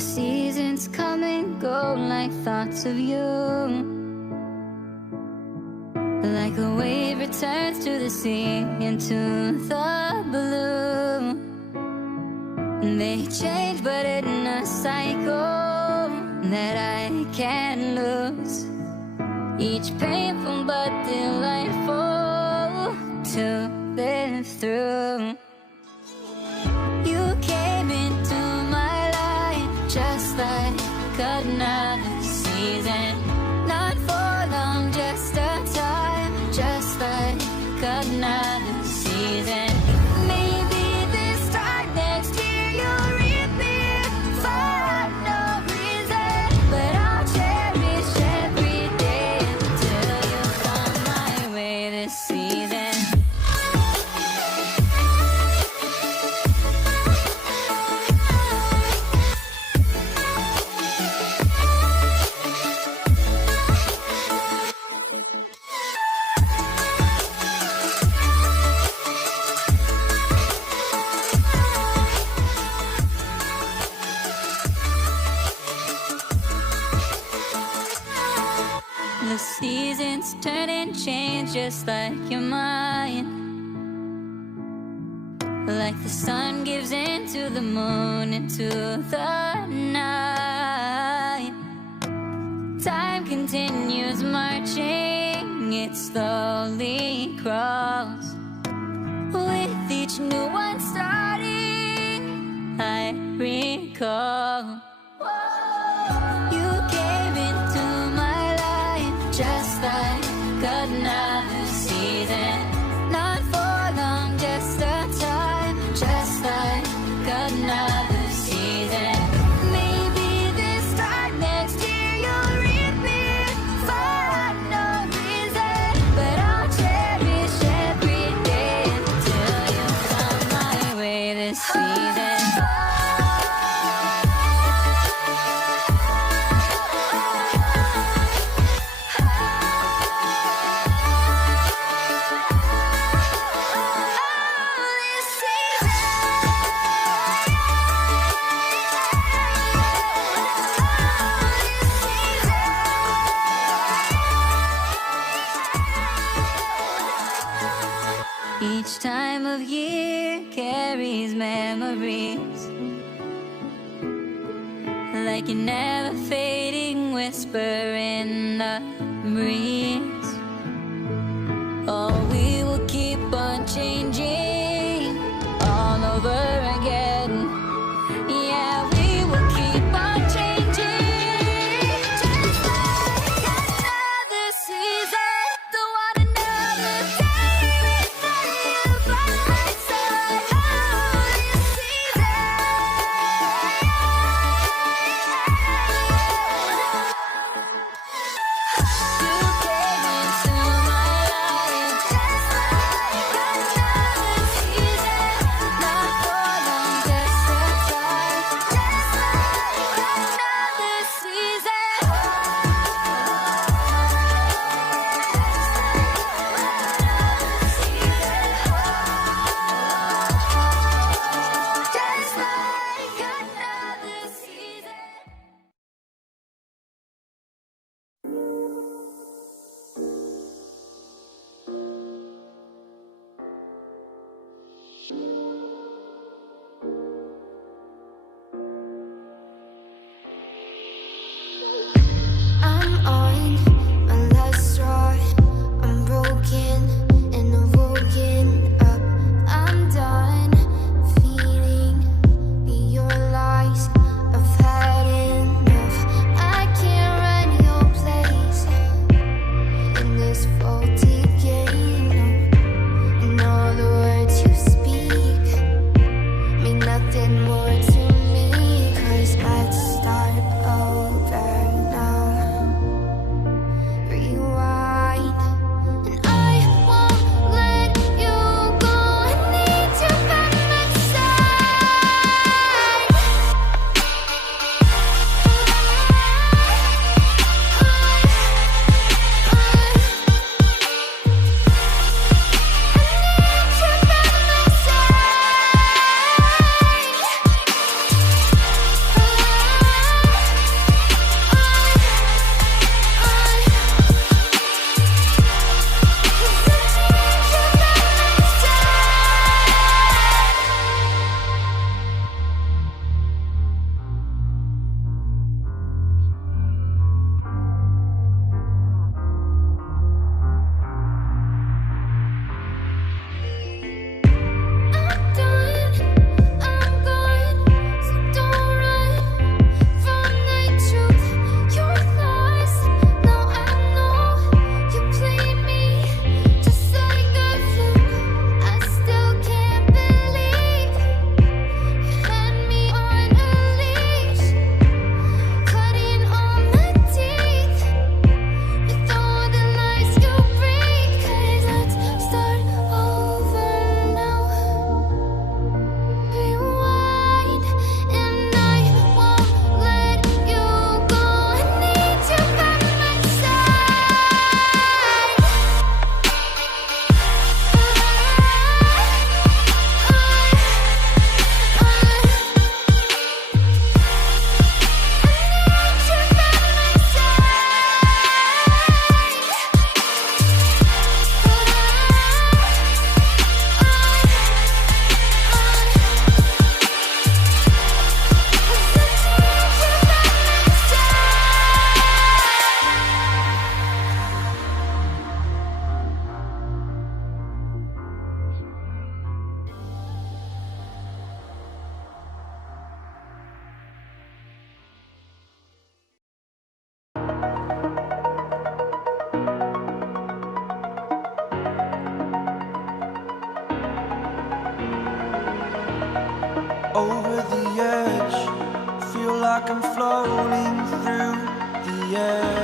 The seasons come and go like thoughts of you. Like a wave returns to the sea, into the blue. They change but in a cycle that I can't lose. Each painful but delightful to live through. You came into my life just like another season. Not for long, just a time, just like another season. Maybe this time next year you'll reap me for no reason, but I'll cherish every day until you come my way this season. The seasons turn and change just like your mind. Like the sun gives into the moon, into the night. Time continues marching, it slowly crawls. With each new one starting, I recall. You came into my life just like another season. Not for long, just a time, just like another season. Maybe this time next year you'll reap me for no reason, but I'll cherish every day until you come my way this season. Each time of year carries memories, like a never fading whisper in the breeze. Oh, we will keep on changing all over again. Yeah, we will keep on changing, just like another season. Don't want another day without you by my side. Oh, this season. You came Over the edge, feel like I'm floating through the air.